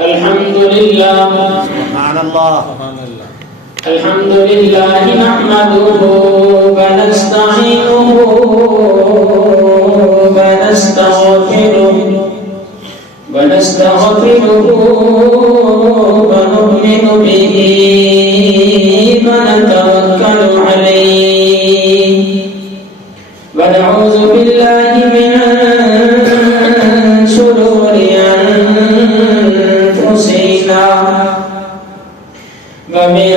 الحمد لله سبحان الله الحمد لله نحمده ونستعينه ونستغفره ونؤمن به ونتوكل عليه ونعوذ بالله من شرور أنفسنا ومن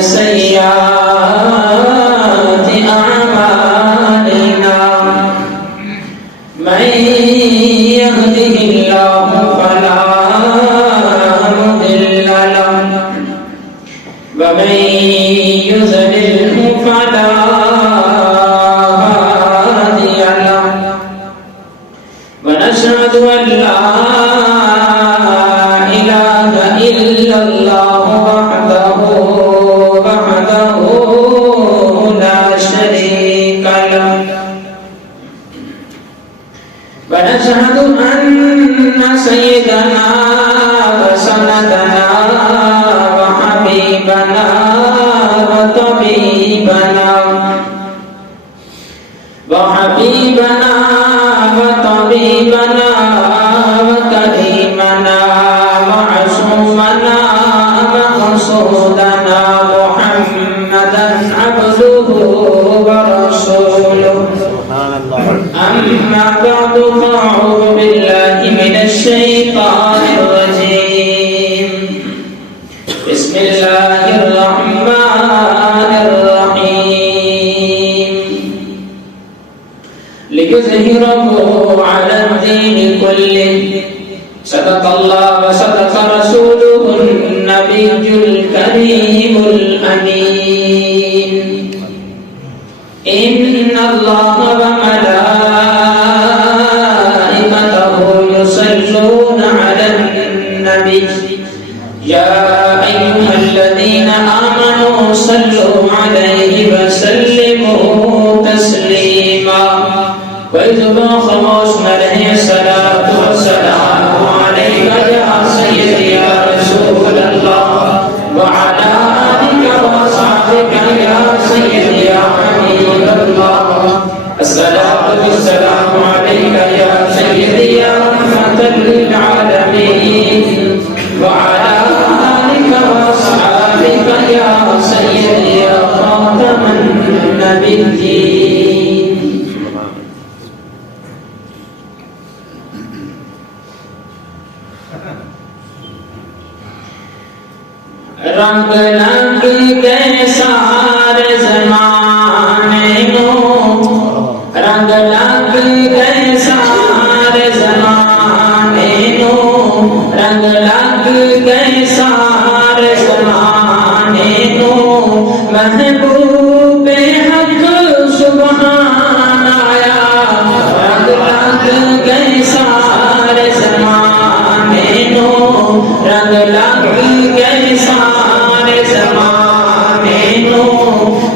سيئات أعمالنا من يهده الله فلا مضل له ومن يضلله فلا هادي له ونشهد أن لا إله إلا الله وحده لا شريك له ونشهد أن سيدنا وسندنا وحبيبنا وطبيبنا وكريمنا معصومنا مقصودنا محمدا عبده ورسوله أما بعد فأعوذ بالله من الشيطان الرجيم بسم الله الرحمن الرحيم ليظهره على الدين كله صدق الله وصدق رسوله النبي الكريم الأمين إن الله وملائكته يصلون على النبي يا أيها الذين آمنوا صلوا عليه وسلموا تسليما وإذ خمسنا عليه الصلاة والسلام عليك يا سيدي يا رسول الله وعلى آلك وصحبك يا سيدي يا حبيب الله الصلاة والسلام عليك يا سيدي يا رحمة للعالمين وعلى آلك وصحبك يا سيدي يا خاتم النبيين رنگ رنگ کے سارے زمانے کو رنگ رنگ کے سارے زمانے کو رنگ رنگ کے سارے زمانے کو محبوب حق سبحان آیا رنگ رنگ کے سارے زمانے کو رنگ رنگ کے سارے زمانے کو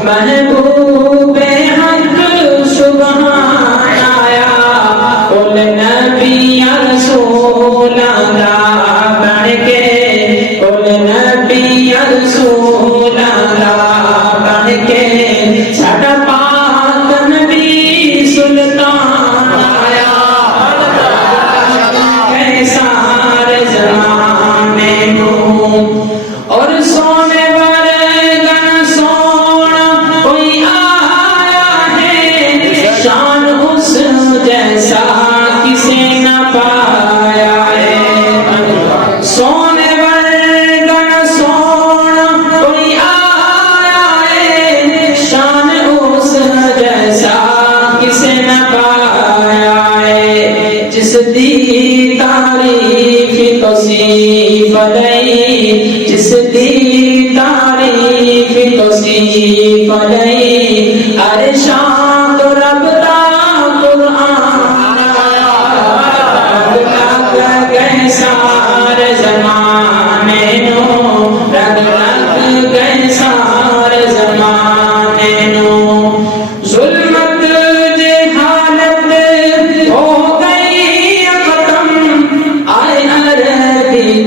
محبوب حق سبحان آیا کل نبی رسول اللہ بڑھ کے کل نبی رسول اللہ بڑھ کے ساڈا پاک نبی سلطان آیا سارے زمانے کو اور سونے والے گن سونا کوئی آیا ہے شان اس جیسا کسی نہ پایا ہے سونے والے گن سونا کوئی آیا ہے شان اس جیسا کسی نہ پایا ہے جس دی تعریف توصیف نہیں جس دی تعریف توصیف نہیں ارشاد رب دا قرآن رنگ گئے سارے زمانے نو رنگ رنگ گئے سارے زمانے نو ظلمت جہالت ہو گئی ختم آئے عربی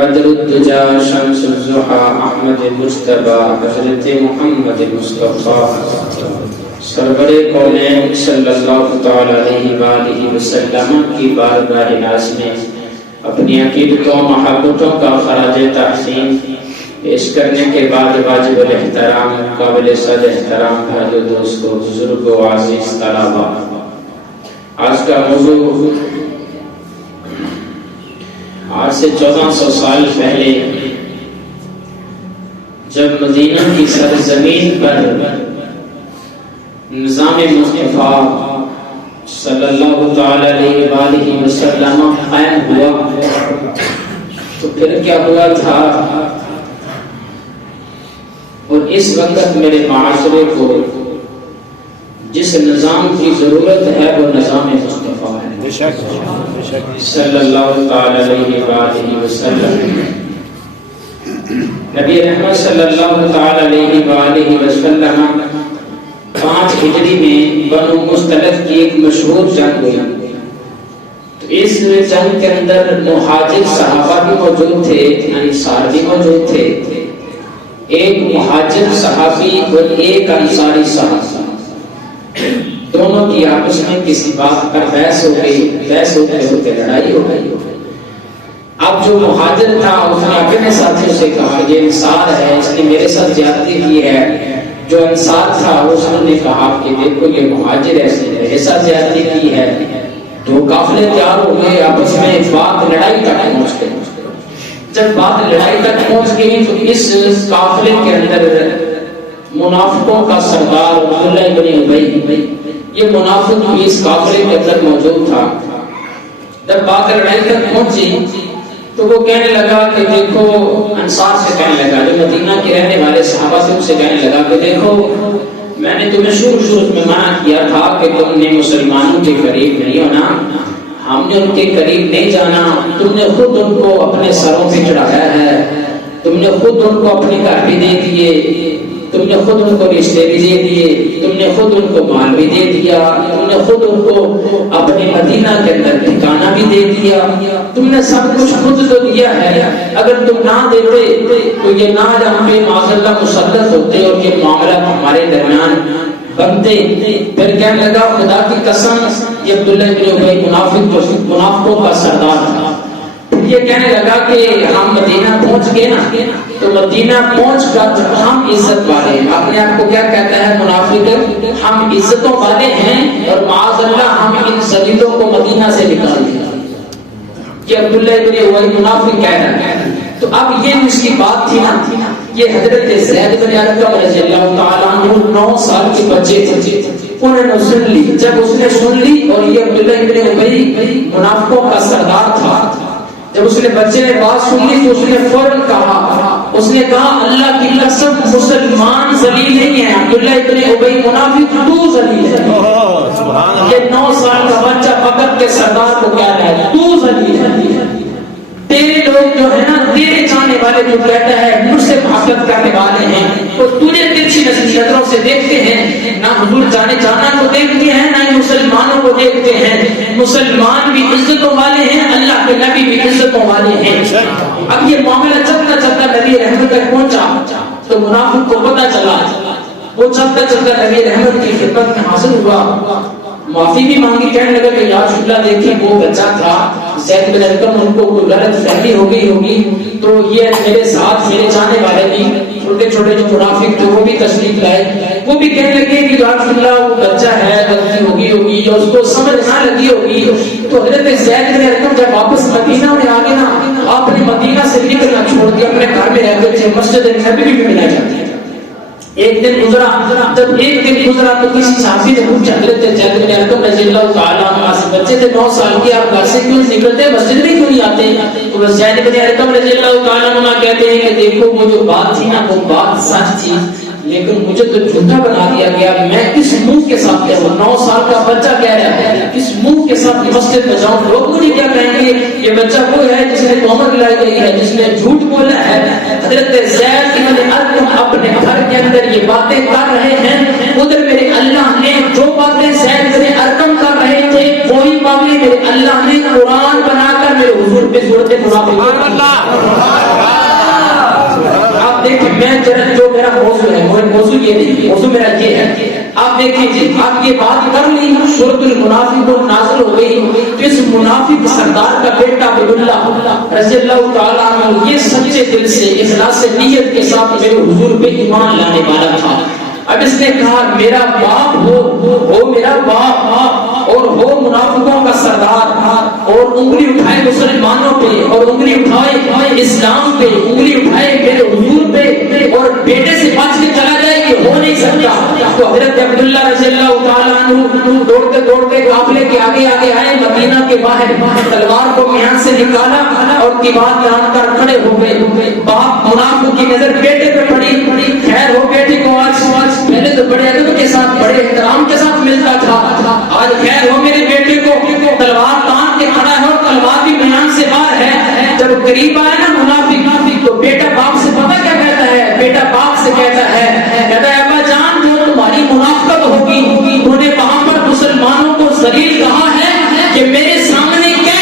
بدر الدجا شمس الضحا احمد مجتبی حضرت محمد مصطفیٰ سرور کونین صلی اللہ تعالی علیہ وآلہ وسلم کی بارگاہ ناز میں اپنی عقیدتوں محبتوں کا خراج تحسین پیش کرنے کے بعد واجب الاحترام قابل صد احترام بھائیو دوستو بزرگو عزیز طلباء، آج کا موضوع آج سے 1400 سال پہلے جب مدینہ کی سرزمین پر نظام مصطفیٰ صلی اللہ تعالی علیہ وآلہ وسلم قائم ہوا تو پھر کیا ہوا تھا، اور اس وقت میرے معاشرے کو جس نظام کی ضرورت ہے وہ نظام مصطفیٰ ہے صلی اللہ تعالی علیہ وآلہ وسلم۔ نبی رحمت صلی اللہ تعالی علیہ وآلہ وسلم 5 ہجری میں بنو مستلق کی ایک مشہور جنگ ہوئی، تو اس جنگ کے اندر مہاجر صحابہ بھی موجود تھے، انصار بھی موجود تھے، ایک مہاجر صحابی اور ایک انصاری صحابی، دونوں کی آپس میں کسی بات پر بحث ہو گئی، بحث ہوتے لڑائی ہو گئی۔ اب جو مہاجر تھا اس نے اپنے ساتھیوں سے کہا یہ انصار ہے، اس نے میرے ساتھ زیادتی کی ہے۔ جو انصار تھا اس نے کہا کہ دیکھو یہ مہاجر ایسا زیادتی کی ہے۔ دو قافلے تیار ہو گئے، آپس میں بات لڑائی تک پہنچ گئی۔ جب بات لڑائی تک پہنچ گئی تو اس قافلے کے اندر منافقوں کا سردار عبداللہ ابن ابی، یہ منافق بھی اس قافلے کے اندر موجود تھا۔ جب بات لڑائی تک پہنچی تو وہ کہنے لگا کہ دیکھو، انصار سے کہنے لگا، جو مدینہ کے رہنے والے صحابہ سے ان سے کہنے لگا کہ دیکھو میں نے تمہیں شروع میں منع کیا تھا کہ تم نے مسلمانوں کے قریب نہیں ہونا، ہم نے ان کے قریب نہیں جانا، تم نے خود ان کو اپنے سروں پہ چڑھایا ہے، تم نے خود ان کو اپنے گھر بھی دے دیے، تم نے خود ان کو رشتے بھی دے دیے، تم نے خود ان کو مال بھی دے دیا، تم نے خود ان کو اپنے مدینہ کے اندر ٹھکانہ بھی دے دیا، تم نے سب کچھ خود تو دیا ہے۔ اگر تم نہ دیتے تو یہ نہ ہم پہ معاذ اللہ مسلط ہوتے اور یہ معاملات ہمارے درمیان بنتے۔ پھر کہنے لگا خدا کی قسم، یہ عبداللہ بن ابی منافقوں کا سردار تھا۔ یہ کہنے لگا کہ ہم مدینہ پہنچ گئے نا، تو مدینہ پہنچ کر ہم عزت والے ہیں، اپنے آپ کو کیا کہتا ہے منافق، ہم عزتوں والے ہیں، اور معاذ اللہ ہم ان ذلیلوں کو مدینہ سے نکال دیا۔ یہ عبداللہ ابن ابی منافق کہہ رہا ہے۔ تو اب یہ اس کی بات تھی نا، یہ حضرت زید بن ارقم رضی اللہ تعالیٰ عنہ 9 سال کے بچے تھے، انہوں نے سن لی۔ جب اس نے سن لی، اور یہ عبداللہ ابن ابی منافقوں کا سردار تھا، جب اس نے بچے نے بات سن لی تو اس نے فوراً کہا، اس نے کہا اللہ کی قسم مسلمان ذلیل نہیں ہے، عبداللہ ابن ابی منافق تو ذلیل ہے۔ یہ 9 سال کا بچہ پکڑ کے سردار کو کہہ رہا ہے تو ذلیل ہے۔ تیرے لوگ جو ہے نا، تیرے چاہنے والے جو کہتا ہے مجھ سے محبت کرنے والے ہیں، وہ تجھے ترچھی نظروں سے دیکھتے ہیں، نہ حضور جانا کو دیکھتے ہیں، نہ ہی مسلمانوں کو دیکھتے ہیں۔ مسلمان بھی عزتوں والے ہیں، اللہ کے نبی بھی عزتوں والے ہیں۔ اب یہ معاملہ چلتا چلتا نبی رحمت تک پہنچا تو منافق کو پتہ چلا، وہ چلتا چلتا نبی رحمت کی خدمت میں حاضر ہوا، معافی بھی مانگی، کہنے لگا کہ یا رسول اللہ دیکھیں وہ بچہ تھا زید بن ارقم، ان کو کوئی غلط فہمی ہو گئی ہوگی، تو یہ میرے ساتھ میرے جانے والے بھی چھوٹے چھوٹے جو منافق تھے وہ بھی تشریف لائے، وہ بھی کہنے لگے کہ یا رسول اللہ وہ بچہ ہے، غلطی ہو گئی ہوگی یا اس کو سمجھ نہ لگی ہوگی۔ تو حضرت زید بن ارقم جب واپس مدینہ میں آ گئے نا، آپ نے مدینہ سے نکلنا چھوڑ دیا، اپنے گھر میں رہتے تھے، مسجد نبوی میں ملا جاتے تھے۔ ایک دن گزرا، جب ایک دن گزرا تو کسی صحابی نے پوچھا حضرت زید بن ارقم رضی اللہ تعالیٰ عنہ سے، بچے تھے 9 سال کے، آپ گھر سے کیوں نکلتے، مسجد میں کیوں نہیں آتے؟ تو زید بن ارقم رضی اللہ تعالیٰ عنہ کہتے ہیں کہ دیکھو وہ جو بات تھی نا وہ بات سچ تھی، لیکن مجھے تو جھوٹا بنا دیا گیا، میں کس منہ کے ساتھ کہوں، 9 سال کا بچہ کہہ رہا ہے کس منہ کے ساتھ مسجد میں جاؤں، لوگ مجھے کیا کہیں گے، یہ بچہ وہ ہے جس نے تہمت لائی گئی ہے، جس نے جھوٹ بولا ہے۔ حضرت زید بن ارقم اپنے گھر کے اندر یہ باتیں کر رہے ہیں، ادھر میرے اللہ نے جو باتیں زید بن ارقم کر رہے تھے وہی باتیں میرے اللہ نے قرآن بنا کر میرے حضور پہ سورۃ منافقون میں جو میرا موضوع ہے، موضوع یہ نہیں، موضوع میرا یہ ہے، آپ دیکھیں جی، آپ یہ بات کر لی، سورۃ المنافقون نازل ہو گئی، تو اس منافق سردار کا بیٹا عبداللہ رضی اللہ تعالیٰ عنہ یہ سچے دل سے اخلاص نیت کے ساتھ میرے حضور پہ ایمان لانے والا تھا۔ اب اس نے کہا میرا باپ ہو میرا باپ اور ہو منافقوں کا سردار، اور انگلی اٹھائے مسلمانوں پہ، اور انگلی اٹھائے اسلام پہ، انگلی اٹھائے میرے حضور پہ، اور بیٹے سے بچ کے چلا جائے، یہ ہو نہیں سکتا۔ تو حضرت عبداللہ رضی اللہ تعالیٰ عنہ دوڑتے دوڑتے قافلے کے آگے آگے آئے، مدینہ کے باہر تلوار کو میان سے نکالا اور دیوار تان کر کھڑے ہو گئے۔ باپ منافق کی نظر بیٹے پہ پڑی، خیر ہو بیٹے کو آج پہلے تو بڑے ادب کے ساتھ بڑے احترام کے ساتھ ملتا تھا، آج خیر ہو میرے بیٹے کو تلوار تان کے کھڑا ہے اور تلوار بھی میان سے باہر ہے۔ جب قریب آئے نا منافق تو بیٹا باپ سے پتہ کیا کہتا ہے؟ بیٹا باپ سے کہتا ہے ابا جان جو تمہاری منافقت ہوگی، انہوں نے وہاں پر مسلمانوں کو ذلیل کہا ہے کہ میرے سامنے کیا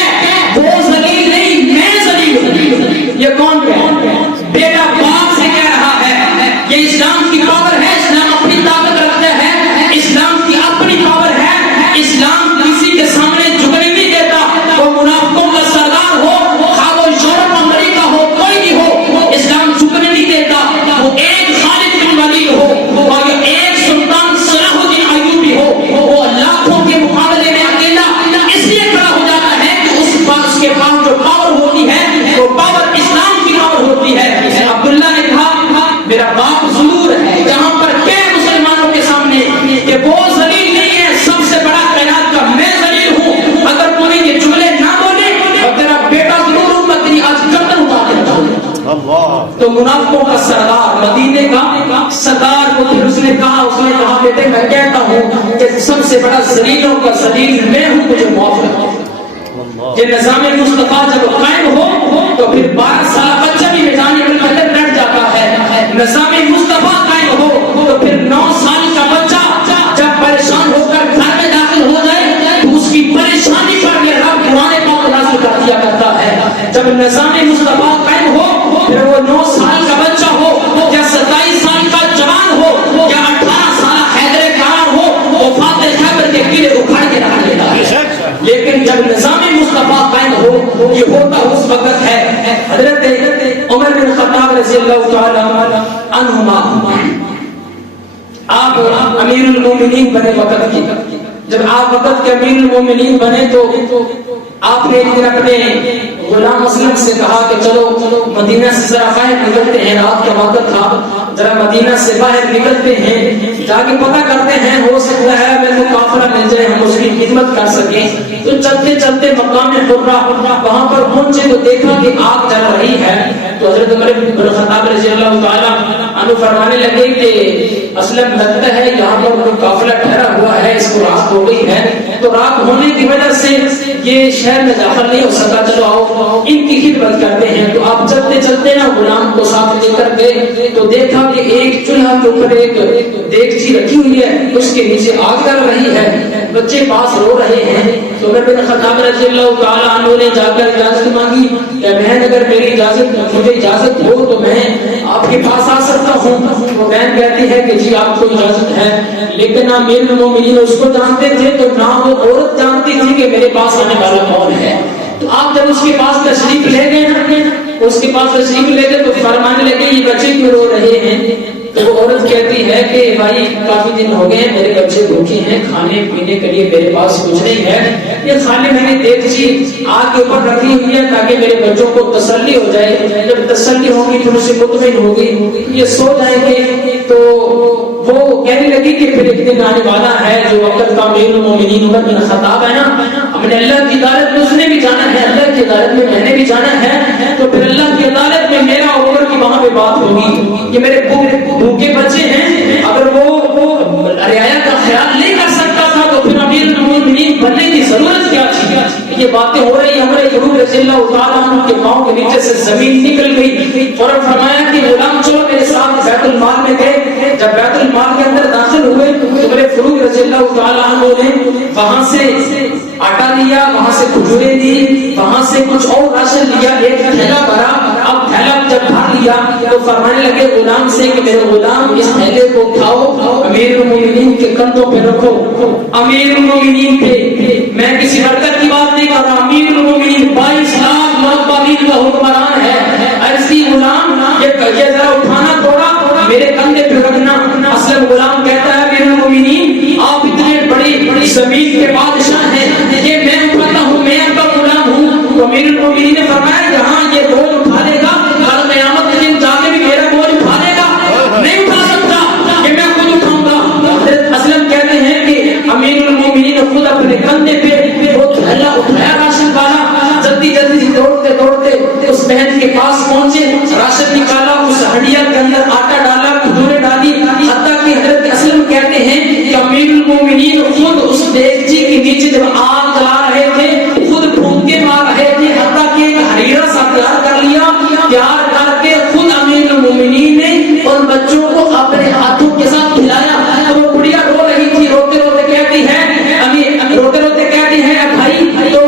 وہ ذلیل نہیں میں ذلیل ہوں۔ یہ کون ہے؟ بیٹا باپ سے کہہ رہا ہے، یہ اسلام کی پاور ہے، اسلام اپنی طاقت رکھتا ہے، اسلام کی اپنی پاور ہے، اسلام کسی کے سامنے جھکنے نہیں دیتا۔ وہ منافقوں کا سردار ہو، خواہ وہ یورپ امریکہ ہو، کوئی بھی ہو، اسلام جھکنے نہیں دیتا۔ وہ ایک خالد بن ولید ہو اور یہ ایک سلطان صلاح الدین ایوبی ہو، وہ لاکھوں کے مقابلے میں اکیلا اس لیے کھڑا ہو جاتا ہے کہ اس کے پاس جو پاور ہوتی ہے وہ پاور اسلام کی پاور ہوتی ہے۔ عبداللہ نے کہا میرا باپ ضرور ہے، جہاں پر کہہ مسلمانوں کے سامنے کہ وہ ذلیل نہیں ہے، سب سے بڑا کائنات کا میں ذلیل ہوں، اگر تو نے یہ جملے نہ بولے اور تیرا بیٹا ضرور امتی آج گردن اتار دیتا ہوں۔ تو منافقوں کا سردار، مدینے کا سردار کو پھر اس نے کہا بیٹے میں کہتا ہوں کہ سب سے بڑا ذلیلوں کا ذلیل میں ہوں، مجھے معاف کرو۔ کہ نظام مصطفیٰ جب قائم ہو تو پھر 12 سالہ بچہ بھی میدان القتل ڈٹ جاتا ہے، نظام مصطفیٰ قائم ہو تو پھر 9 سال کا بچہ جب پریشان ہو کر گھر میں داخل ہو جائے تو اس کی پریشانی پر یہ رب قرآن پاک نازل کر دیا کرتا ہے۔ جب نظام مصطفیٰ قائم ہو پھر وہ 9 سال کا بچہ ہو یا 27 سال کا جوان ہو یا 18 سالہ حیدر کرار ہو، وہ فاتح خیبر کے قلعے اکھاڑ کے رکھ لیتا ہے۔ لیکن جب نظام مصطفیٰ قائم ہو، یہ ہوتا اس وقت ہے حضرت عمر بن خطاب رضی اللہ تعالی عنہما، آپ امیر المومنین بنے وقت کی، جب آپ وقت کے امیر المومنین بنے تو آپ نے ایک دن اپنے غلام اسلم سے کہا کہ چلو مدینہ سے ذرا باہر نکلتے ہیں، رات کا وقت تھا، ذرا مدینہ سے باہر نکلتے ہیں، جا کے پتہ کرتے ہیں، ہو سکتا ہے ہمیں تو کافرہ مل جائے، ہم اس کی خدمت کر سکیں۔ تو چلتے چلتے مقام حرہ وہاں پر پہنچے تو دیکھا کہ آگ جل رہی ہے، تو حضرت عمر بن خطاب رضی اللہ تعالیٰ عنہ فرمانے لگے کہ اسلم لگتا ہے یہاں پر کوئی قافلہ ٹھہرا ہوا ہے، اس کو رات ہو گئی ہے، تو رات ہونے کی وجہ سے یہ شہر میں داخل نہیں ہو سکا، چلو آؤ ان کی خدمت کرتے ہیں۔ تو آپ چلتے چلتے نا غلام کو ساتھ لے کر گئے تو دیکھا کہ ایک چولہا کے اوپر ایک دیگچی رکھی ہوئی ہے، اس کے نیچے آگ جل رہی ہے، بچے پاس رو رہے ہیں۔ تو عمر بن خطاب رضی اللہ تعالیٰ عنہ نے جا کر اجازت مانگی کہ بہن اگر میری مجھے اجازت ہو تو میں آپ کے پاس آ سکتا ہوں۔ وہ بہن کہتی ہے کہ جی آپ کو اجازت ہے، لیکن امیر المومنین اس کو جانتے تھے تو نہ وہ عورت جانتی تھی کہ میرے پاس آنے والا کون ہے۔ تو آپ جب اس کے پاس تشریف لے گئے، اس کے پاس تشریف لے گئے تو فرمانے لگے یہ بچے کیوں رو رہے ہیں؟ تو وہ عورت کہتی ہے کہ بھائی کافی دن ہو گئے میرے بچے بھوکے ہیں، کھانے پینے کے لیے میرے پاس کچھ نہیں ہے، یہ خالی میں نے دیگچی آگ کے اوپر رکھی ہوئی ہے تاکہ میرے بچوں کو تسلی ہو جائے، جب تسلی ہوگی تھوڑی سی مطمئن ہوگی یہ سو جائیں گے۔ تو وہ کہنے لگی کہ پھر ایک دن آنے والا ہے جو وقت کا امیر المومنین عمر بن خطاب ہے نا، ہم نے اللہ کی عدالت میں اس نے بھی جانا ہے، اللہ کی عدالت میں میں نے بھی جانا ہے، تو پھر اللہ کی عدالت میں میرا عمر کی وہاں پہ بات ہوگی کہ میرے بھوکے بچے ہیں، اگر وہ رعایا کا خیال نہیں کر سکتا تھا تو پھر امیر المومنین بننے کی ضرورت کیا تھی؟ یہ باتیں ہو رہی، ہمارے غروب رضی اللہ تعالیٰ عنہ کے پاؤں کے نیچے سے زمین نکل گئی، فوراً فرمایا کہ غلام چلو میرے ساتھ بیت المال میں گئے۔ جب بیت المال کے اندر داخل ہوئے تو میرے فروغ رضی اللہ تعالیٰ عنہ نے وہاں سے آٹا لیا، وہاں سے کھجوریں دی، وہاں سے کچھ اور راشن لیا، ایک تھیلا بھرا۔ اب تھیلا جب بھر لیا تو فرمانے لگے غلام سے کہ میرے غلام اس تھیلے کو اٹھاؤ امیر المومنین کے کندھوں پہ رکھو. امیر المومنین تھے, میں کسی برکت کی بات نہیں کر رہا, امیر المومنین 22 لاکھ مربع میل کا حکمران ہے. ایسی غلام یہ ذرا اٹھانا تھوڑا میرے کندھے پہ رکھنا. اسلم غلام کہتا ہے امیر المومنین آپ اتنے بڑی زمین کے بادشاہ ہیں, یہ میں اٹھاتا ہوں, میں آپ کا غلام ہوں. تو امیر المومنین نے فرمایا جہاں یہ بوجھ اٹھا لے گا کل قیامت کے دن جا کے بھی میرا بوجھ اٹھا لے گا, نہیں اٹھا سکتا کہ میں خود اٹھاؤں گا. حضرت اسلم کہتے ہیں کہ امیر المومنین نے خود اپنے کندھے پہ وہ تھیلا اٹھایا راشن والا, جلدی جلدی دوڑتے دوڑتے اس بہن کے پاس پہنچے, راشن نکالا, اس ہڈیا کے اندر آٹا ڈالا, کھجوریں ڈالی, حتیٰ کہ حضرت اسلم کہتے ہیں کہ امیر المومنین خود اس دیگچی کے نیچے جب آگ جلا رہے تھے خود پھونکے مار رہے تھے, حتیٰ کہ ایک ہریرا سا تیار کر لیا, تیار کر کے خود امیر المومنین نے ان بچوں کو اپنے ہاتھوں کے ساتھ کھلایا. وہ بڑھیا رو رہی تھی, روتے روتے کہتی ہے روتے روتے کہتی ہے بھائی تو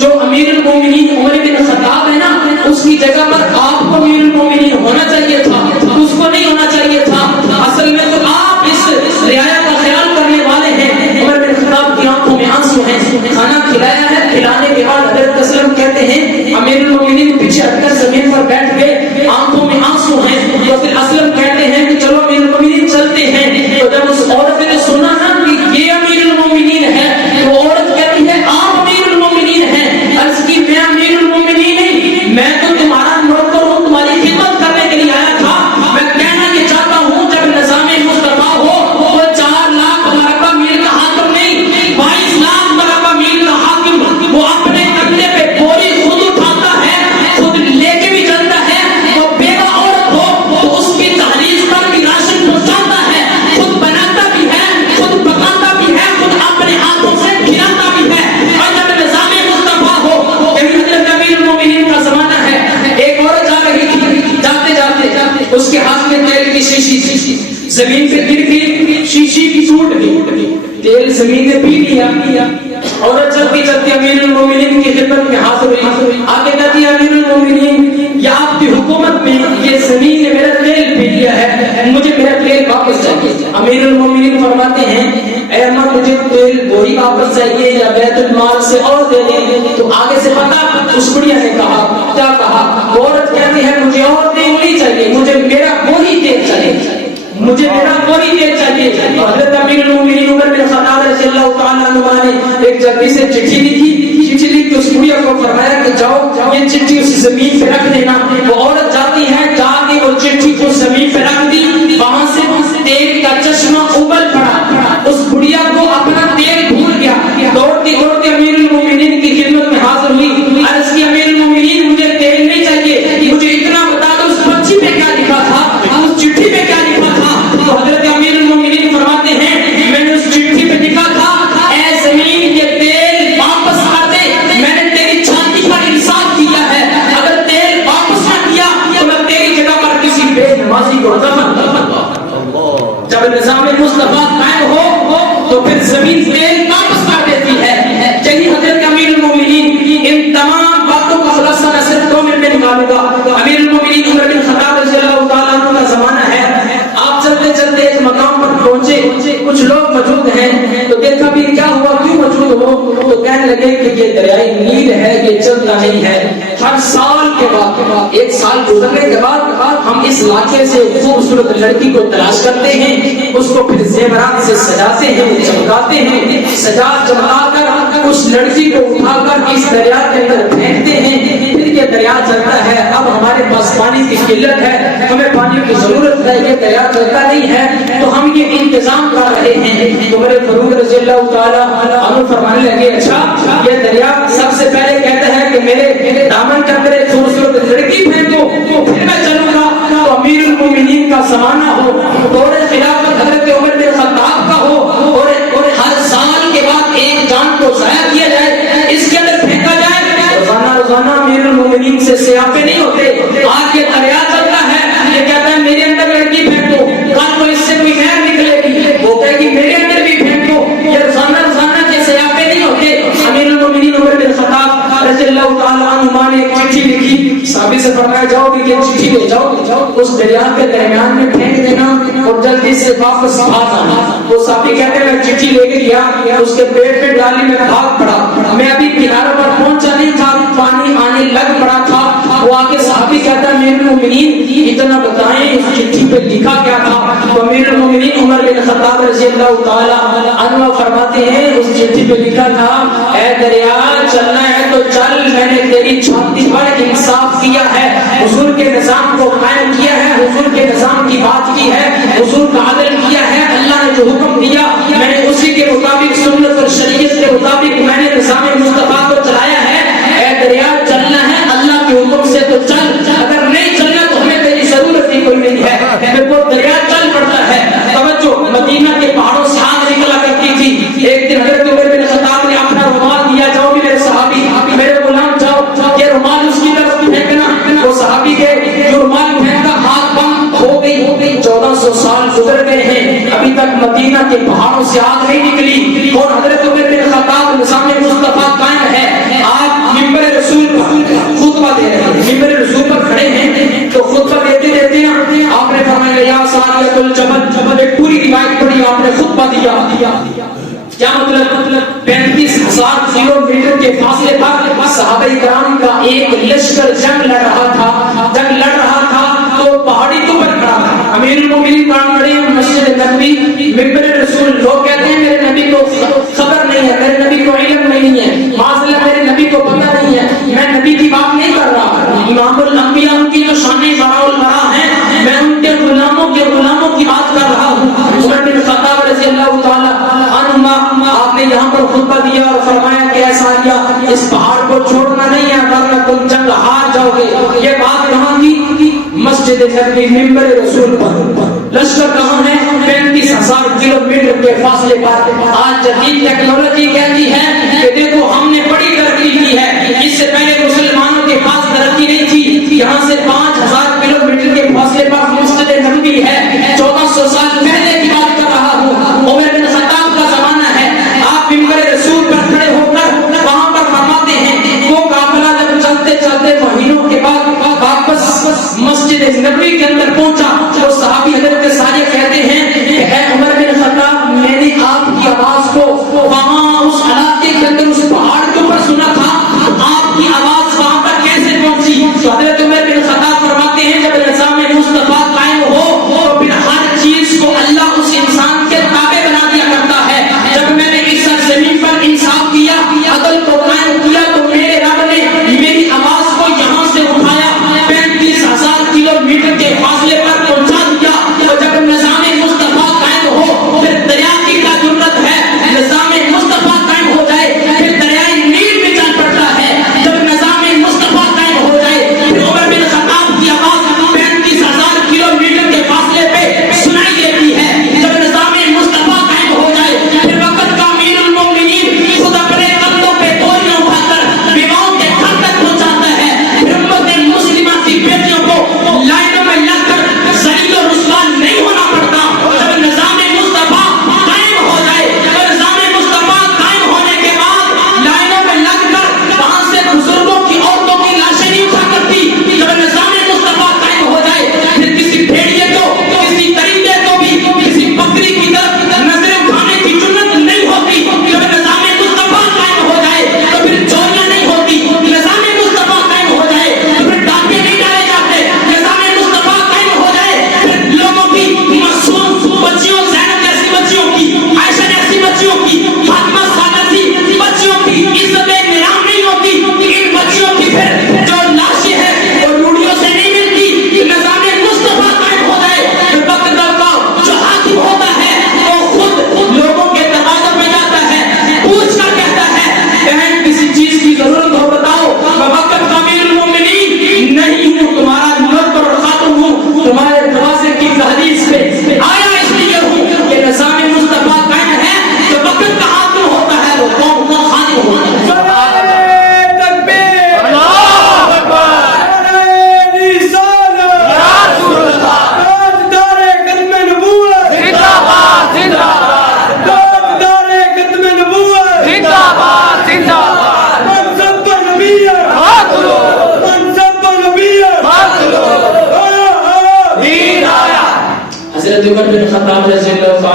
جو امیر المومنین عمر بن خطاب ہے نا اس کی جگہ پر آپ کو امیر المومنین ہونا چاہیے تھا, اس کو نہیں ہونا چاہیے تھا. اصل میں تو آپ اس رعایا کا خیال کرنے والے ہیں. عمر بن خطاب کی آنکھوں میں آنسو ہیں. کھانا کھلایا ہے, کھلانے کے بعد حضرت اسلم کہتے ہیں امیر المومنین پیچھے ہٹ کر زمین پر بیٹھ گئے, آنکھوں میں آنسو ہیں. تو پھر اسلم کہتے ہیں کہ چلو امیر المومنین چلتے ہیں. تو جب اس عورت نے سنا نا کہ یہ امیر المومنین ہے تو عورت کہتی ہے آپ امیر المومنین ہیں. عرض کی میں امیر المومنین نہیں, میں تو تمہارا نوکر ہوں, تمہاری خدمت کرنے کے لیے آیا تھا. میں کہنا یہ چاہتا ہوں جب نظام مصطفیٰ ہو تو 4 لاکھ مربع میل کا حاکم نہیں 22 لاکھ مربع میل کا حاکم, وہ اپنے کندھے پہ بوری خود اٹھاتا ہے, خود لے کے بھی چلتا ہے. وہ بیوہ عورت ہو تو اس کی دہلیز پر بھی راشن پہنچاتا ہے, خود بناتا بھی ہے, خود پکاتا بھی ہے, خود اپنے ہاتھوں سے کھلاتا بھی ہے. اور جب نظام مصطفیٰ ہو کہ حضرت امیر المومنین کا زمانہ ہے, ایک عورت جا رہی تھی, جاتے جاتے اس کے ہاتھ میں تیل کی شیشی تھی, زمین پہ گر گئی, شیشی کی ٹوٹ گئی, تیل زمین نے پی لیا. عورت چلتی چلتی امیر المومنین کی خدمت میں حاضر ہوئی, آگے کہتی ہے امیر المومنین یا آپ کی حکومت میں یہ زمین نے میرا تیل پی لیا ہے, مجھے میرا تیل واپس چاہیے. امیر المومنین فرماتے ہیں اے اماں مجھے تیل وہی واپس چاہیے یا بیت المال سے اور دے دیں. تو آگے سے پتا اس بڑھیا نے کہا, کیا کہا؟ عورت کہتی ہے مجھے اور تیل نہیں چاہیے, مجھے میرا وہی تیل چاہیے, مجھے میرا وہی تیل چاہیے. حضرت امیر المومنین عمر بن خطاب رضی اللہ تعالیٰ عنہ نے ایک جلدی سے چٹھی لکھی, چٹھی لکھ کے اس بڑھیا کو فرمایا کہ جاؤ یہ چٹھی اس زمین پہ رکھ دینا. وہ عورت جاتی ہے, جا کے وہ چٹھی کو زمین پہ رکھ دی, وہاں سے تیل کا چشمہ ابل پڑا. اس بڑھیا کو اپنا تیل بھول گیا, دوڑتی دوڑتی امیر المومنین کی خدمت میں حاضر ہوئی. عرض کی امیر المومنین مجھے تیل نہیں چاہیے, مجھے اتنا بتا دو اس پرچی پہ کیا لکھا تھا, اس چٹھی پہ کیا لکھا تھا. تو حضرت امیر المومنین فرماتے ہیں میں نے اس چٹھی پہ لکھا تھا اے زمین یہ تیل واپس کر دے, میں نے تیری چھاتی پر انصاف کیا ہے, اگر تیل واپس نہ کیا تو میں تیری جگہ پر کسی بے نمازی کو دفن کر دوں گا. جب نظام مصطفیٰ قائم ہو تو پھر زمین تیل واپس کر دیتی ہے. یہی حضرت امیر المومنین, ان تمام باتوں کا خلاصہ میں صرف 2 منٹ میں نکالوں گا. امیر المومنین عمر بن خطاب رضی اللہ تعالیٰ عنہ کا زمانہ ہے. آپ چلتے چلتے ایک مقام پر پہنچے, کچھ لوگ موجود ہیں, تو دیکھا بھی کیا ہوا, کیوں موجود ہو, تو کہنے لگے کہ یہ دریائے نیل ہے, یہ چلتا نہیں ہے. ہر سال کے بعد 1 سال گزرنے کے بعد ہم اس علاقے سے خوبصورت لڑکی کو تلاش کرتے ہیں, اس کو پھر زیورات سے سجاتے ہیں, چمکاتے ہیں, سجا چمکا کر اس لڑکی کو اٹھا کر اس دریا کے اندر پھینکتے ہیں. پھر یہ دریا چلتا ہے. اب ہمارے پاس پانی کی قلت ہے, ہمیں پانی کی ضرورت ہے, یہ دریا چلتا نہیں ہے, تو ہم یہ انتظام کر رہے ہیں. تو میرے فاروق رضی اللہ تعالیٰ عنہ فرمانے لگے اچھا یہ دریا سب سے پہلے کہتا ہے کہ میرے دامن کے اندر ایک خوبصورت لڑکی پھینکو, پھر میں چلوں گا. تو امیر المومنین کا زمانہ ہو, دور خلافت حضرت عمر بن خطاب کا ہو, اور ہر سال کے بعد ایک جان کو ضائع کیا جائے, اس کے اندر پھینکا جائے. روزانہ امیر المومنین سے سیاپے نہیں ہوتے. آج یہ دریا چلتا ہے, یہ کہتا ہے میرے اندر لڑکی پھینکو, کل کو اس سے کوئی نہر نکلے گی, وہ کہے گی میرے اندر بھی پھینکو. یہ روزانہ کے سیاپے نہیں ہوتے. امیر المومنین عمر بن خطاب رضی اللہ تعالیٰ عنہ نے ایک چٹھی لکھی, صحابی سے فرمایا جاؤ کہ یہ چٹھی لے جاؤ اس دریا کے درمیان میں پھینک دینا اور جلدی سے واپس بھاگ آنا. وہ صحابی کہتے ہیں میں چٹھی لے کے گیا, اس کے پیٹ پہ ڈالی میں بھاگ پڑا, میں ابھی کنارے پر پہنچا نہیں تھا, پانی آنے لگ پڑا تھا. وہ آگے صحابی کہتا ہے میرے مومنین اتنا بتائیں اس چٹھی پہ لکھا کیا تھا؟ تو امیر المومنین عمر بن خطاب رضی اللہ تعالی عنہ فرماتے ہیں اس چٹھی پہ لکھا تھا اے دریا چلنا ہے تو چل, میں نے تیری چھاتی پر انصاف کیا ہے, حضور کے نظام کو قائم کیا ہے, حضور کے نظام کی بات کی ہے, حضور کا عدل کیا ہے, اللہ نے جو حکم دیا میں نے اسی کے مطابق سنت اور شریعت کے مطابق میں نے نظام مصطفیٰ کو چلایا ہے. اے دریا چلنا ہے اللہ کے حکم سے تو چل, اگر نہیں چلنا تو ہمیں تیری ضرورت ہی کوئی نہیں ہے. پھر وہ دریا چل پڑتا ہے. توجہ, مدینہ کے پہاڑوں سے آگ نکلا کرتی تھی. ایک دن حضرت عمر بن خطاب نے اپنا رومال دیا, جاؤ بھی میرے صحابی میرے غلام جاؤ یہ رومال اس کی طرف پھینکنا. وہ صحابی کے جو رومال پھینکا آگ بند ہو گئی. 1400 سال گزر گئے ہیں ابھی تک مدینہ کے پہاڑوں سے آگ نہیں نکلی اور حضرت عمر بن خطاب نظام مصطفیٰ قائم ہے. آپ منبر رسول پر خطبہ دے رہے ہیں, منبر رسول پر کھڑے ہیں تو خطبہ دیتے دیتے نا آپ نے فرمایا یا ساریۃ الجبل, ایک پوری روایت پڑھی, آپ نے خطبہ دیا. کیا مطلب 35,000 کلومیٹر کے فاصلے پر صحابہ کرام کا ایک لشکر جنگ لڑ رہا تھا تو پہاڑی تو پر کھڑا تھا. امیر المومنین قائم کھڑے ہیں مسجد نبوی منبر رسول. لوگ کہتے ہیں میرے نبی کو خبر نہیں ہے, میرے نبی کو علم نہیں ہے, معاذ اللہ میرے نبی کو پتہ نہیں ہے. میں نبی کی بات نہیں کر رہا, امام الانبیاء ان کی جو شان براء البراء ہیں میں ان کے غلاموں کی بات کر رہا ہوں. عمر بن خطاب رضی اللہ تعالی عنہ آپ نے یہاں پر خطبہ دیا اور فرمایا کہ ایسا کیا اس پہاڑ کو چھوڑنا نہیں ہے ورنہ تم جنگ ہار جاؤ گے. یہ بات کہاں کی؟ مسجد نبوی منبر رسول پر. لشکر کہاں ہے؟ 35,000 کلومیٹر کے فاصلے پر. آج جدید ٹیکنالوجی کہتی ہے کہ دیکھو ہم نے بڑی ترقی کی ہے, اس سے پہلے مسلمانوں کے پاس ترقی نہیں تھی. یہاں سے 5,000 کلومیٹر کے فاصلے پر مسجد نبوی ہے. 1400 سال پہلے کی بات کر رہا ہوں, عمر بن خطاب کا زمانہ ہے. آپ منبر رسول پر کھڑے ہو کر وہاں پر فرماتے ہیں وہ قافلہ جب چلتے چلتے مہینوں کے بعد واپس مسجد نبوی کے اندر پہنچا تو صحابی حضرت سارے کہتے ہیں کہ اے عمر بن خطاب میں نے آپ کی آواز کو وہاں اس علاقے کے اندر اس پہاڑ کے اوپر سنا تھا, آپ کی آواز وہاں پر کیسے پہنچی؟ تو حضرت عمر بن خطاب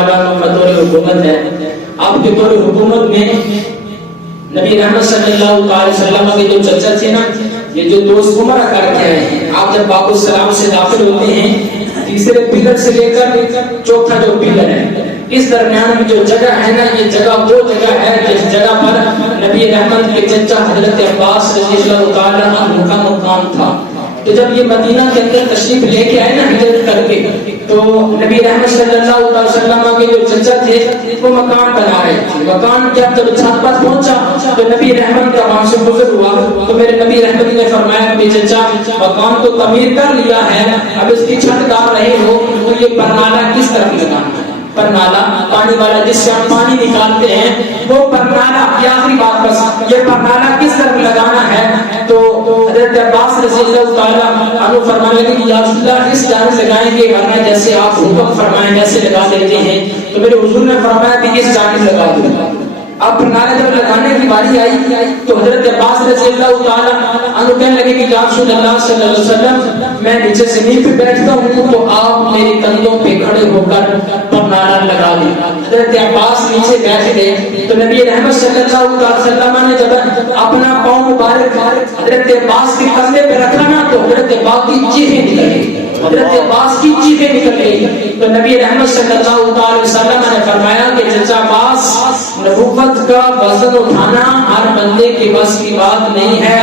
تعالیٰ بطور حکومت ہے. آپ کے دور حکومت میں نبی رحمت صلی اللہ علیہ وسلم کے جو چچا تھے نا، یہ جو دوست عمرہ کر کے آئے ہیں، آپ جب باب السلام سے داخل ہوتے ہیں، تیسرے پلر سے لے کر چوتھا جو پلر ہے، اس درمیان میں جو جگہ ہے نا، یہ جگہ وہ جگہ ہے جس جگہ پر نبی رحمت کے چچا حضرت عباس رضی اللہ تعالیٰ عنہ کا مقام تھا. تو جب یہ مدینہ کے اندر تشریف لے کے آئے نا ہجرت کر کے، تو نبی رحمت صلی اللہ علیہ وسلم کے جو چچا تھے وہ مکان بنا رہے تھے. مکان جب چھت پر پہنچا تو نبی رحمت کا وہاں سے گزر ہوا، تو میرے نبی رحمت نے فرمایا کہ چچا مکان تو تعمیر کر لیا ہے، اب اس کی چھت ڈال رہے ہو تو یہ پرنالہ کس طرف لگانا ہے؟ پرنالہ پانی والا جس سے ہم پانی نکالتے ہیں وہ پرنالہ، یہ آخری بات بس، یہ پرنالہ کس طرف لگانا ہے؟ تو حضرت عباس رضی اللہ تعالیٰ عنہ فرمانے لگے کہ یا رسول اللہ اس جانب لگائیں گے ورنہ جیسے آپ حکم فرمائیں ویسے لگا دیتے ہیں. تو میرے حضور نے فرمایا کہ اس جانب لگا دو. اب پرنالہ جب لگانے کی باری آئی تو حضرت عباس رضی اللہ تعالیٰ عنہ کہنے لگے کہ یا رسول اللہ صلی اللہ علیہ وسلم میں نیچے زمین پہ بیٹھتا ہوں تو آپ میرے کندھوں پہ کھڑے ہو کر پرنالہ لگا دیں. حضرت عباس نیچے بیٹھ گئے تو نبی رحمت صلی اللہ علیہ وسلم نے جب اپنا پاؤں مبارک حضرت عباس کے کندھے پہ رکھا نا تو حضرت عباس کی چیخیں نکل گئی، حضرت عباس کی چیخیں نکل گئی. تو نبی رحمت صلی اللہ علیہ وسلم نے فرمایا کہ چچا عباس، نبوت کا وزن اٹھانا ہر بندے کے بس کی بات نہیں ہے،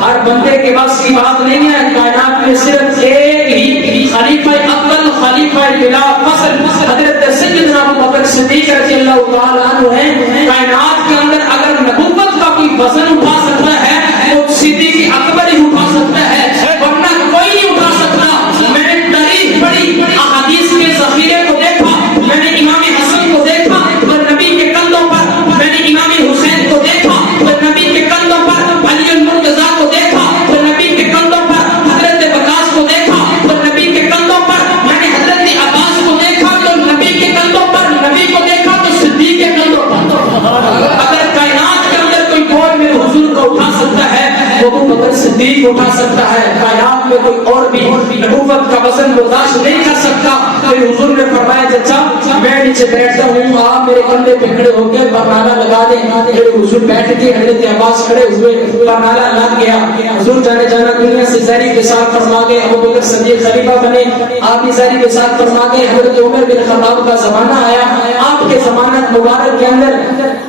ہر بندے کے بس کی بات نہیں ہے. کائنات میں صرف ایک ہی خلیفہ اول، خلیفہ بلا فصل حضرت سیدنا ابو بکر صدیق رضی اللہ تعالیٰ عنہ ہیں. کائنات کے اندر اگر نبوت کا کوئی وزن اٹھا سکتا ہے تو صدیق اکبر ہی اٹھا سکتا ہے، ورنہ کوئی نہیں اٹھا سکتا. میں نے تاریخ پڑھی، احادیث کے ذخیرے کو دیکھا، میں نے امام حسن کو دیکھا اور نبی کے کندھوں پر، میں نے امام حسین کو دیکھا اور نبی کے کندھوں پر علی المرتضیٰ کو دیکھا اور نبی کے کندھوں پر حضرت وقاص کو دیکھا اور نبی کے کندھوں پر میں نے حضرت عباس کو دیکھا تو نبی کے کندھوں پر، نبی کو دیکھا تو صدیق کے کندھوں پر. اگر کائنات کے اندر کوئی اور میرے حضور کو اٹھا سکتا ہے وہ ابو بکر صدیق اٹھا سکتا ہے. کائنات میں کوئی اور بھی نبوت کا وزن برداشت نہیں کر سکتا. میرے حضور نے فرمایا چچا میں نیچے بیٹھتا ہوں، آپ میرے کندھے پہ کھڑے ہو کے پرنالہ لگا دیں. میرے حضور بیٹھ کے حضرت عباس کھڑے ہوئے، پرنالہ لگ گیا. حضور جانے جانا دنیا سے زہری کے ساتھ فرما گئے، ابو بکر صدیق خلیفہ بنے، آپ بھی زہری کے ساتھ فرما گئے. حضرت عمر بن خطاب کا زمانہ آیا، آپ کے زمانہ مبارک کے اندر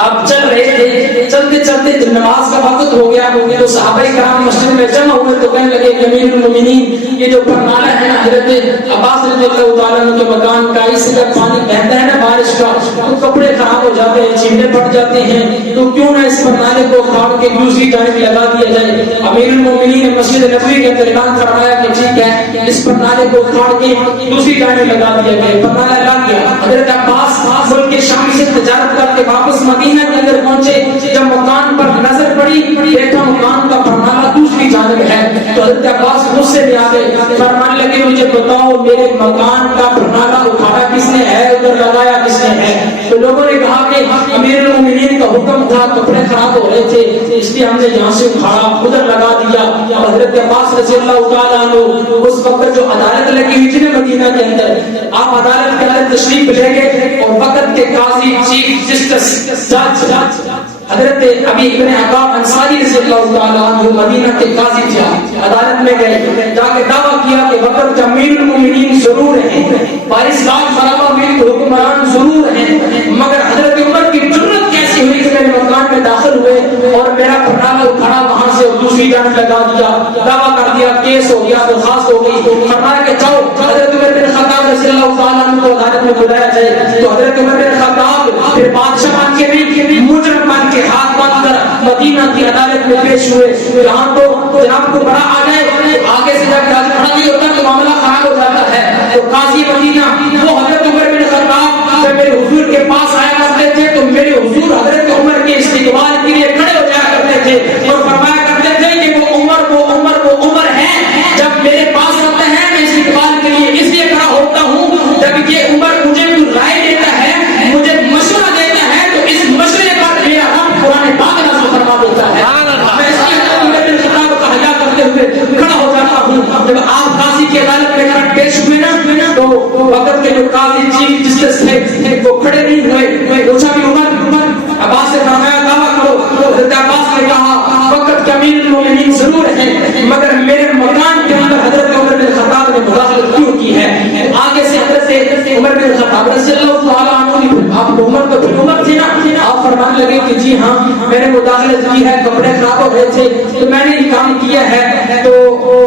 آپ چل رہے تھے، چلتے چلتے جب نماز کا وقت ہو گیا تو صحابہ کرام مسجد میں جمع ہوئے تو کہنے لگے کہ امیر المومنین یہ جو پرنالہ ہے نا حضرت عباس رضی اللہ تعالیٰ عنہ کے مکان کا، اس سے جب پانی بہتا ہے نا بارش کا تو کپڑے خراب ہو جاتے ہیں، چیمٹے پھٹ جاتے ہیں، تو کیوں نہ اس پرنالے کو اکھاڑ کے دوسری جانب لگا دیا جائے. امیر المومنین نے مسجد نبوی کے اندر اعلان فرمایا کہ ٹھیک ہے اس پرنالے کو اکھاڑ کے دوسری جانب لگا دیا جائے. پرنالہ لگ گیا. حضرت عباس ملک شام سے تجارت کر کے واپس مدینہ کے اندر پہنچے، جب مکان پر نظر پڑی دیکھا مکان کا پرنالہ دوسری جانب ہے تو حضرت عباس غصے میں آ گئے، فرمانے لگے مجھے بتاؤ میرے مکان کا پرنالہ اٹھایا کس نے ہے، ادھر لگایا کس نے ہے؟ تو لوگوں نے کہا کہ امیر المومنین کا حکم تھا، کپڑے خراب ہو رہے تھے اس لیے ہم نے یہاں سے اٹھایا ادھر لگا دیا. حضرت عباس رضی اللہ تعالیٰ عنہ اس وقت جو عدالت لگی ہوئی تھی مدینہ کے اندر، آپ عدالت کے اندر تشریف لے گئے اور وقت کے قاضی چیف جسٹس جج حضرت ابی ابن عقاب انصاری رضی اللہ تعالیٰ عنہ مدینہ کے قاضی تھے، عدالت میں گئے، جا کے دعویٰ کیا کہ وقت کے امیر المومنین ضرور ہیں، 22 لاکھ خلفاء ملک حکمران ضرور ہیں، مگر حضرت عمر کی جرت کیسی ہوئی کہ میرے مکان میں داخل ہوئے اور میرا پرنالہ اٹھانا وہاں سے دوسری جانب لگا دیا، دعویٰ کر دیا، کیس ہو گیا، درخواست ہو گئی. فرمایا کہ جاؤ حضرت عمر بن خطاب رضی اللہ تعالیٰ عنہ کو عدالت میں بلایا جائے. تو حضرت عمر بن خطاب پھر بادشاہ بن کے نہیں، مجرم بن کے ہاتھ باندھ کر مدینہ کی عدالت میں پیش ہوئے. یہاں تو جناب کو بڑا آ جائے، آگے سے جب قاضی کھڑا نہیں ہوتا تو معاملہ خراب ہو جاتا ہے. تو قاضی مدینہ وہ حضرت عمر بن خطاب جب میرے حضور کے پاس آیا کرتے تھے تو میرے حضور حضرت عمر کے استقبال کے لیے کھڑے ہو جایا کرتے تھے اور فرمایا کرتے تھے کہ وہ عمر ہے، جب میرے پاس آتے ہیں میں استقبال کے لیے اس لیے کھڑا ہوتا ہوں جب یہ عمر مجھے کوئی رائے دیتا ہے، مجھے مشورہ دیتا ہے تو اس مشورے پر میرا رب قرآن پاک نازل فرما دیتا ہے. میں اس لیے عمر بن خطاب کا حیا کرتے ہوئے کھڑا ہو جاتا ہوں. جب آپ قاضی کی عدالت میں پیش ہوئے نا تو وقت کے فرمانے لگے کہ جی ہاں میں نے مداخلت کی ہے، کپڑے خراب ہو گئے تھے تو میں نے یہ کام کیا ہے. تو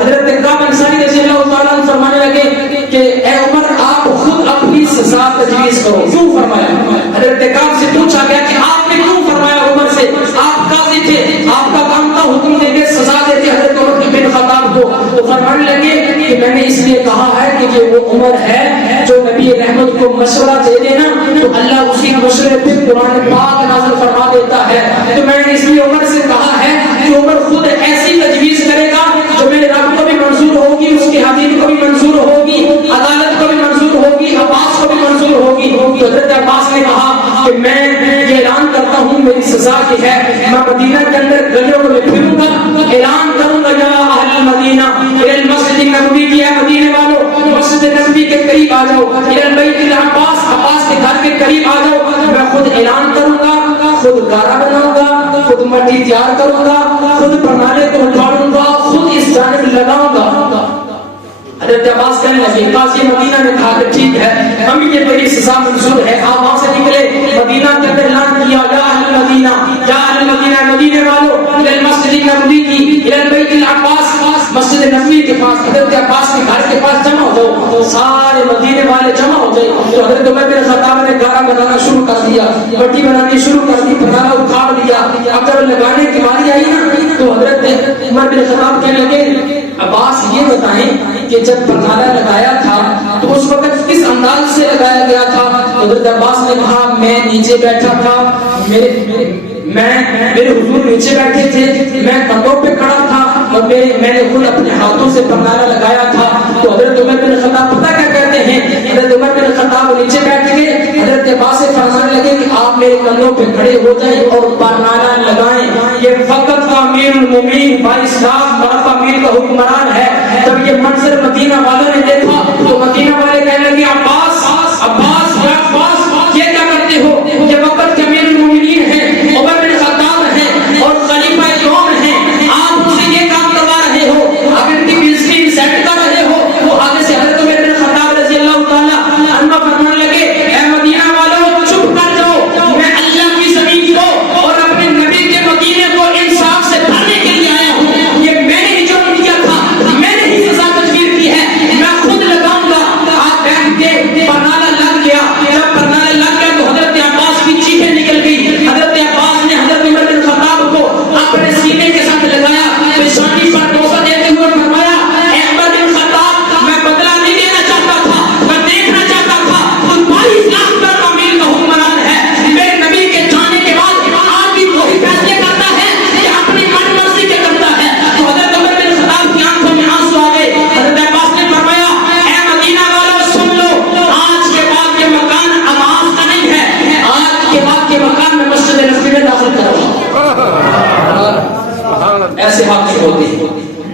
حضرت کعب انصاری رضی اللہ تعالیٰ عنہ فرمانے لگے کہ اے عمر آپ خود اپنی سزا تجویز کرو. کیوں فرمایا؟ حضرت کعب سے پوچھا گیا کہ آپ نے کیوں فرمایا عمر سے؟ آپ قاضی تھے، آپ کا کام تھا حکم دے کے سزا دیتے حضرت عمر بن خطاب کو. تو فرمانے لگے کہ میں نے اس لیے کہا ہے کہ یہ وہ عمر ہے جو نبی رحمت کو مشورہ دے دینا تو اللہ اسی مشورے پہ قرآن پاک نازل فرما دیتا ہے. تو میں نے اس لیے عمر سے کہا ہے کہ عمر خود ایسی تجویز کرے گا جو میرے رب کو بھی منظور ہوگی، اس کے حبیب کو بھی منظور ہوگی، عدالت کو بھی منظور ہوگی، عباس کو بھی منظور ہوگی. تو حضرت عباس نے کہا کہ میں یہ اعلان کرتا ہوں میری سزا کی ہے، میں مدینہ کے اندر گلیوں میں پھروں گا، اعلان کروں گا یا اہل مدینہ الی المسجد النبوی کی، اے مدینے والو مسجد نبوی کے قریب آ جاؤ، الی البیت العباس عباس کے گھر کے قریب آ جاؤ. میں خود اعلان کروں گا، خود گارا بناؤں گا، خود مٹی تیار کروں گا، خود پرنالے کو اٹھاؤں گا، خود اس جانب لگاؤں گا. حضرت عباس کہنے لگے، قاضی مدینہ نے کہا کہ ٹھیک ہے ہم یہ بڑی سزا منظور ہے. آپ وہاں سے نکلے، مدینہ کے اندر اعلان کیا یا اہل مدینہ، یا اہل مدینہ مدینے والو الی المسجد النبوی کی، الی البیت العباس مسجد نبوی کے پاس، حضرت عباس کے گھر کے پاس جمع ہو جاؤ. سارے مدینے والے جمع ہو گئے. تو حضرت عمر بن خطاب نے گارا بنانا شروع کر دیا، مٹی بنانی شروع کر دی، پرنالا اٹھا لیا. اب جب لگانے کی باری آئی نا تو حضرت عمر بن خطاب کہنے لگے عباس یہ بتائیں کہ جب پرنالا لگایا تھا تو اس وقت کس انداز سے لگایا گیا تھا؟ حضرت عباس نے کہا میں نیچے بیٹھا تھا، میرے حضور نیچے بیٹھے تھے، میں کندھوں پہ کھڑا تھا اور میں نے خود اپنے ہاتھوں سے پرنالا لگایا تھا. تو حضرت عمر بن خطاب پتہ کیا کہتے ہیں؟ حضرت عمر بن خطاب نیچے بیٹھ گئے، حضرت عباس سے فرمانے لگے کہ آپ میرے کندھوں پہ کھڑے ہو جائیں اور پرنالا لگائیں. یہ فقط کا امیر المومنین بااسلام برپا امیر کا حکمران ہے. جب یہ منظر مدینہ والوں نے دیکھا تو مدینہ والے کہنے لگے عباس عباس عباس یہ کیا کرتے ہو؟ یہ وقت کے امیر المومنین ہیں، عمر بن خطاب ہیں اور خلیفہ قوم ہیں، آپ ان سے یہ کام کروا رہے ہو، آپ ان کی بزنس سیٹ کر رہے ہو. وہ آگے سے حضرت عمر بن خطاب رضی اللہ تعالیٰ عنہ فرمانے لگے اے مدینہ والوں چپ کر جاؤ، میں اللہ کی زمین کو اور اپنے نبی کے مدینے کو انصاف سے بھرنے کے لیے آیا ہوں. یہ میں نے جو کیا تھا میں نے ہی سزا تجویز کی ہے، میں خود لگاؤں گا. آپ بیٹھ کے پرنالا لگ گیا. جب پرنالا لگ گیا تو حضرت عباس کی چیخیں نکل گئی. حضرت عباس نے حضرت عمر بن خطاب کو اپنے سینے کے ساتھ لگایا، پیشانی پر ڈوسا دیتے ہوئے فرمایا اے عمر بن خطاب میں بدلہ نہیں دینا چاہتا تھا، میں دیکھنا چاہتا تھا تم 22 لاکھ پر امیر کا حکمران ہے. میرے نبی کے جانے کے بعد آج بھی وہی فیصلے کرتا ہے کہ اپنی من مرضی کے کرتا ہے. تو حضرت عمر بن خطاب کی آنکھوں میں آنسو آ گئے. حضرت عباس نے فرمایا اے مدینہ والوں سن لو، آج کے بعد یہ مکان عباس کا نہیں ہے، آج کے بعد یہ مکان میں مسجد نبوی میں داخل کروں. ایسے حاکم ہوتے ہیں،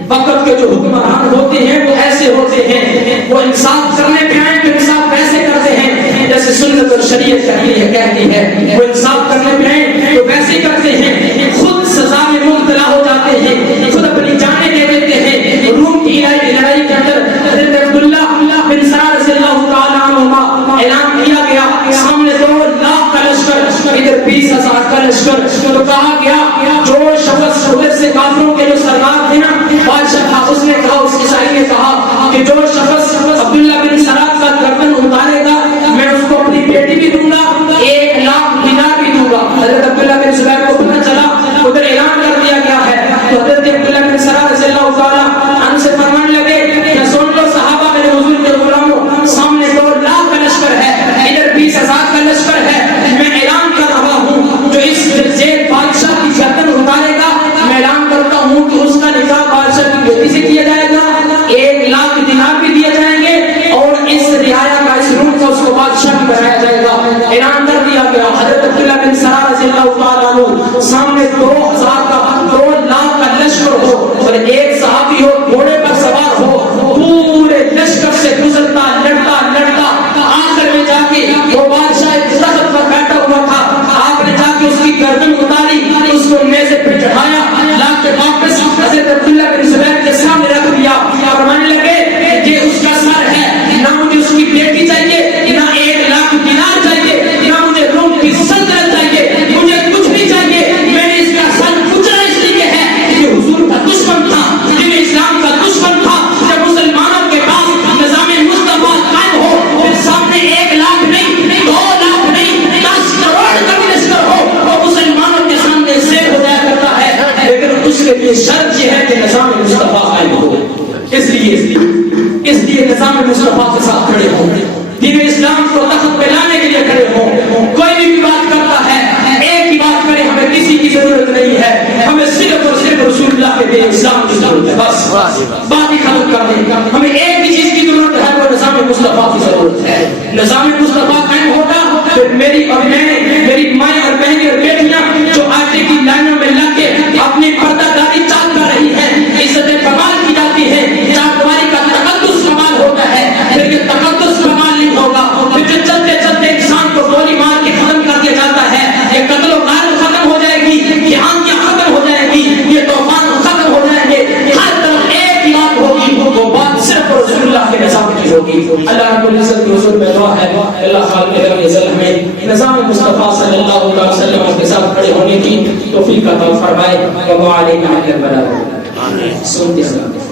وقت کے جو حکمران ہوتے ہیں وہ ایسے ہوتے ہیں، وہ انصاف کرنے پہ آئیں تو انصاف ویسے کرتے ہیں جیسے سنت اور شریعت کہتی ہے. وہ انصاف کرنے پہ آئیں تو ویسے کرتے ہیں، خود سزا میں مبتلا ہو جاتے ہیں، خود اپنی جانیں دے دیتے ہیں. روم کی لڑائی کے اندر حضرت عبداللہ بن سلام رضی اللہ تعالیٰ عنہما اعلان کیا گیا، سامنے 2 لاکھ کا لشکر، ادھر 20,000 کا لشکر. تو کہا گیا جو شخص ادھر سے کافروں کے جو سردار تھے نا بادشاہ تھا، اس نے کہا، اس عیسائی نے کہا کہ جو شخص عبداللہ بن سلام کا گردن اتارے گا میں اس کو اپنی بیٹی بھی دوں گا، 1 لاکھ دینار بھی دوں گا. حضرت عبداللہ بن سلام کو پتہ چلا، ادھر اعلان کر دیا گیا ہے. تو حضرت عبداللہ بن سلام رضی اللہ تعالیٰ عنہ سے فرمانے لگے کہ سن لو صحابہ میرے حضور کے غلاموں، سامنے 2 لاکھ کا لشکر ہے، ادھر 20,000 کا لشکر ہے. میں اعلان کر رہا ہوں جو اس زید بادشاہ کی گردن اتارے گا میں اعلان کرتا ہوں کہ اس کا نکاح بادشاہ کی بیٹی سے کیا جائے گا، 1 لاکھ دینار بھی دیے جائیں گے اور اس رعایا کا اس روم کا اس کو بادشاہ بھی بنایا جائے گا. اعلان کر دیا گیا. حضرت عبداللہ بن سلام رضی اللہ تعالیٰ عنہ سامنے 2 لاکھ کا لشکر ہو اور ایک صحابی ہو گھوڑے پر سوار ہو، پورے لشکر سے گزرتا لڑتا آخر میں جا کے وہ بادشاہ ایک تخت پر بیٹھا ہوا تھا، آپ نے جا کے اس کی گردن اتاری، اس کو میزے پہ چڑھایا، لا کے واپس حضرت عبداللہ بن زبیر کے سامنے رکھ دیا. فرمانے لگے یہ اس کا سر ہے، نہ مجھے اس کی بیٹی چاہیے، نہ 1 لاکھ دینار چاہیے، نہ مجھے روم کی سلطنت چاہیے، مجھے میرے اسلام کی ضرورت ہے. بس بات ہی ختم کر دیں. ہمیں ایک بھی چیز کی ضرورت ہے, وہ نظام مصطفیٰ کی ضرورت ہے. نظام مصطفیٰ قائم ہوگا پھر میری اور میری مائیں اور بہنیں اور بیٹیاں جو آٹے کی لائنوں میں لگ کے اپنی پردہ داری چال کر رہی ہے, عزت کمال کی جاتی ہے, چاردواری کا تقدس کمال ہوتا ہے. پھر یہ تقدس کمال نہیں ہوگا, پھر جو چلتے چلتے انسان کو گولی مار کے ختم کر دیا جاتا ہے, یہ قتل و غارت ختم ہو جائے گی, یہ آنکھیں ختم ہو جائے گی, یہ طوفان ختم ہو جائیں گے. ہر طرف ایک ہی بات ہوگی, وہ بات صرف رسول اللہ کے نظام کی ہوگی. اللہ رب العزت کی حضور میں دعا ہے, اللہ خالق رب العزت ہمیں نظام مصطفیٰ صلی اللہ علیہ وسلم کے ساتھ کھڑے ہونے کی توفیق عطا فرمائے. وعلیکم السلام. سنتے ہیں.